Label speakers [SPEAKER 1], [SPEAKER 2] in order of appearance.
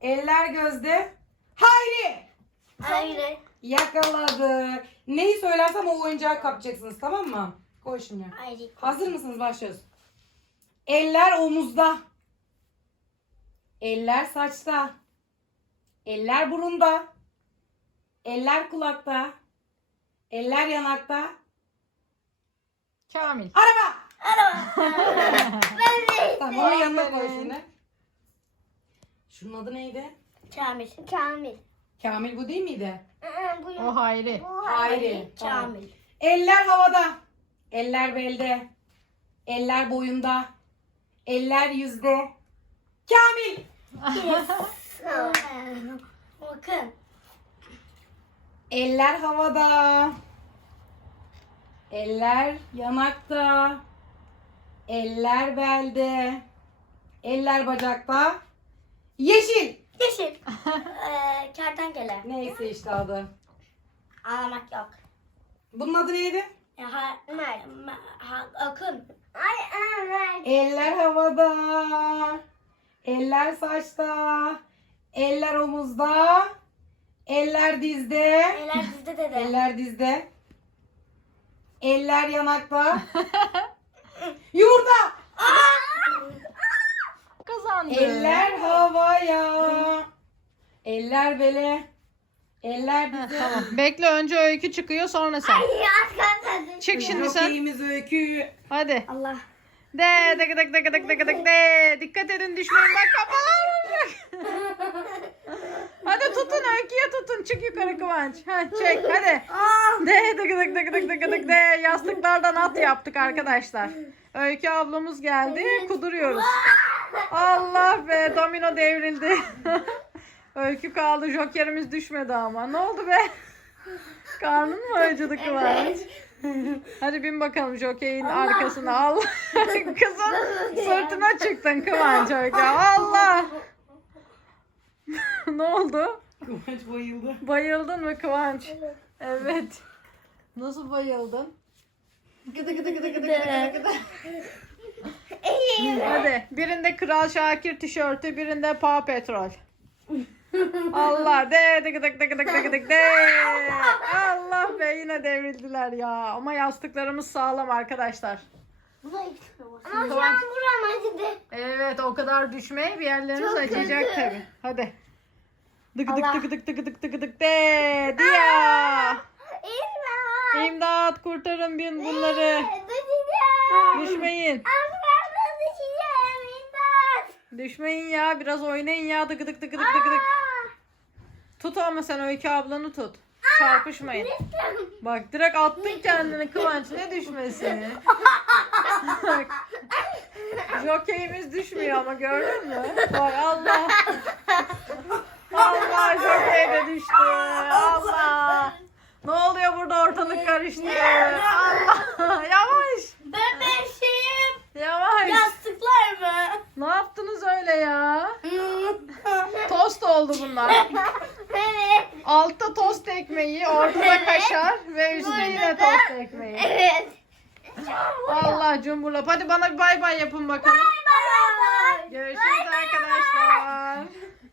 [SPEAKER 1] Eller gözde. Hayri.
[SPEAKER 2] Hayır.
[SPEAKER 1] Yakaladık. Neyi söylersem o oyuncağı kapacaksınız, tamam mı? Koy şimdi.
[SPEAKER 2] Hayır.
[SPEAKER 1] Hazır mısınız? Başlıyoruz. Eller omuzda. Eller saçta. Eller burunda. Eller kulakta. Eller yanakta.
[SPEAKER 3] Kamil.
[SPEAKER 1] Araba.
[SPEAKER 2] Ben de.
[SPEAKER 1] Tamam, onu yanına koy şimdi. Şunun adı neydi?
[SPEAKER 2] Kamil. Kamil.
[SPEAKER 1] Kamil bu değil miydi?
[SPEAKER 2] Bu
[SPEAKER 3] O Hayri.
[SPEAKER 1] Hayri.
[SPEAKER 2] Kamil.
[SPEAKER 1] Eller havada. Eller belde. Eller boyunda. Eller yüzde. Kamil.
[SPEAKER 2] Bakın.
[SPEAKER 1] Eller havada. Eller yanakta. Eller belde. Eller bacakta. Yeşil.
[SPEAKER 2] Yeşil. Kertenkele.
[SPEAKER 1] Neyse işte adı.
[SPEAKER 2] Ağlamak yok.
[SPEAKER 1] Bunun adı neydi?
[SPEAKER 2] Akın. Ay.
[SPEAKER 1] Eller havada. Eller saçta. Eller omuzda. Eller dizde.
[SPEAKER 2] Eller bizde dede.
[SPEAKER 1] Eller dizde. Eller yanakta. Yumurta.
[SPEAKER 3] Kazandı.
[SPEAKER 1] Eller havaya. Eller bele. Eller dizde.
[SPEAKER 3] Tamam. Bekle, önce Öykü çıkıyor, sonra sen.
[SPEAKER 2] Az kalsın.
[SPEAKER 3] Çık şimdi sen.
[SPEAKER 1] Jokeyimiz Öykü.
[SPEAKER 3] Hadi.
[SPEAKER 2] Allah.
[SPEAKER 3] De dık dık dık dık dık dık de. Dikkat edin, düşmeyin, bak kafalar vuracak. Hadi tutun, Öykü'ye tutun. Çık yukarı Kıvanç. Çek hadi. De dık dık dık dık dık dık de. Yastıklardan at yaptık arkadaşlar. Öykü ablamız geldi. Kuduruyoruz. Allah be, domino devrildi. Öykü kaldı. Jokerimiz düşmedi ama. Ne oldu be? Karnın mı acıdı Kıvanç? Hadi bin bakalım jokeyin arkasına. Allah. Kızım sırtına çıktın Kıvanç Öykü. Allah. Ne oldu?
[SPEAKER 1] Kıvanç bayıldı.
[SPEAKER 3] Bayıldın mı Kıvanç? Evet. Nasıl bayıldın? Gıdı gıdı gıdı gıdı gıdı gıdı. Hadi. Birinde Kral Şakir tişörtü, birinde Paw Patrol. Allah de dık dık dık dık dık dık de. Allah be, yine devrildiler ya. Ama yastıklarımız sağlam arkadaşlar.
[SPEAKER 2] Ama şu an buram acıdı.
[SPEAKER 3] Evet, o kadar düşmeye bir yerleriniz
[SPEAKER 2] Çok
[SPEAKER 3] acıyacak
[SPEAKER 2] kötü.
[SPEAKER 3] tabi. Hadi. Dık
[SPEAKER 2] Allah.
[SPEAKER 3] dık dık dık dık dık dık dık de. Diya.
[SPEAKER 2] İmdat.
[SPEAKER 3] İmdat, kurtarın bin bunları.
[SPEAKER 2] Düşeceğim.
[SPEAKER 3] Düşmeyin.
[SPEAKER 2] Amcamla düşeceğim. İmdat.
[SPEAKER 3] Düşmeyin ya, biraz oynayın ya. Dık dık dık dık dık dık. Tut ama sen Öykü ablanı tut. Çarpışmayın. Bak direkt attın kendini Kıvanç, ne düşmesi? Bak. Jokeyimiz düşmüyor ama, gördün mü? Bak Allah. Allah, jokey de düştü. Allah. Ne oluyor burada, ortalık karıştı. Allah. Yavaş.
[SPEAKER 2] Bebeşim.
[SPEAKER 3] Yavaş.
[SPEAKER 2] Yastıklar mı?
[SPEAKER 3] Ne yaptınız öyle ya? Tost oldu bunlar.
[SPEAKER 2] Evet.
[SPEAKER 3] Altta tost ekmeği, ortada kaşar ve üstüne yine tost ekmeği.
[SPEAKER 2] Evet.
[SPEAKER 3] Allah cumburlap. Hadi bana bir bay bay yapın bakalım.
[SPEAKER 2] Bye bye.
[SPEAKER 3] Görüşürüz arkadaşlar.